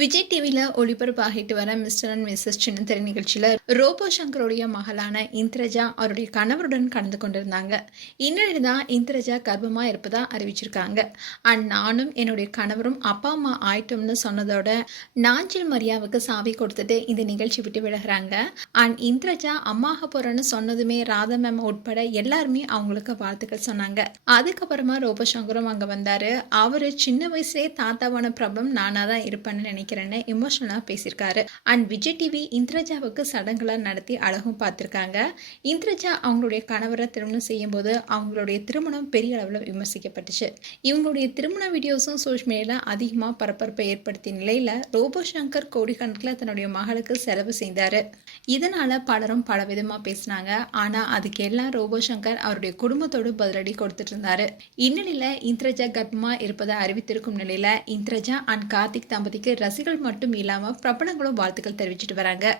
விஜய் டிவியில் ஒளிபரப்பாகிட்டு வர mister and Mrs சின்னத்திரை நிகழ்ச்சியில் ரோபோ சங்கருடைய மகளான இந்திரஜா அவருடைய கணவருடன் கலந்து கொண்டிருந்தாங்க. இன்னொரு தான் இந்திரஜா கர்ப்பமாக இருப்பதா அறிவிச்சிருக்காங்க. அண்ட் நானும் என்னுடைய கணவரும் அப்பா அம்மா ஆயிட்டோம்னு சொன்னதோட நாஞ்சில் மரியாவுக்கு சாவி கொடுத்துட்டு இந்த நிகழ்ச்சி விட்டு விடுகிறாங்க அண்ட் இந்திரஜா அம்மாக போகிறேன்னு சொன்னதுமே ராதா மேம் உட்பட எல்லாருமே அவங்களுக்கு வாழ்த்துக்கள் சொன்னாங்க. அதுக்கப்புறமா ரோபோ சங்கரும் அங்கே வந்தார். அவர் சின்ன வயசுலேயே தாத்தாவான பிரபலம் நானாக தான் இருப்பேன்னு நினைக்கிறேன்னு எமோஷனலாக பேசியிருக்காரு. அண்ட் விஜய் டிவி இந்திரஜாவுக்கு சடங்குலாம் நடத்தி அழகும் பார்த்துருக்காங்க. இந்திரஜா அவங்களுடைய கணவரை திருமணம் செய்யும்போது அவங்களுடைய திருமணம் பெரிய அளவில் விமர்சிக்கப்பட்டுச்சு. இவங்களுடைய திருமண வீடியோஸும் சோஷியல் மீடியாவில் அதிகமாக பரபரப்பை ஏற்படுத்திய நிலையில் ரோபோ சங்கர் கோடிக்கணக்கில் தன்னுடைய மகளுக்கு செலவு செய்தார். இதனால் பலரும் பல விதமாக பேசினாங்க. ஆனால் அதுக்கு எல்லாம் ரோபோ சங்கர் அவருடைய குடும்பத்தோடு பதிலடி கொடுத்துட்டு இருந்தாரு. இந்நிலையில் இந்திரஜா கர்ப்பமாக இருப்பதை அறிவித்திருக்கும் நிலையில் இந்திரஜா அண்ட் கார்த்திக் தம்பதிக்கு ரசிகர்கள் மட்டும் இல்லாமல் பிரபலங்களும் வாழ்த்துக்கள் தெரிவிச்சிட்டு வராங்க.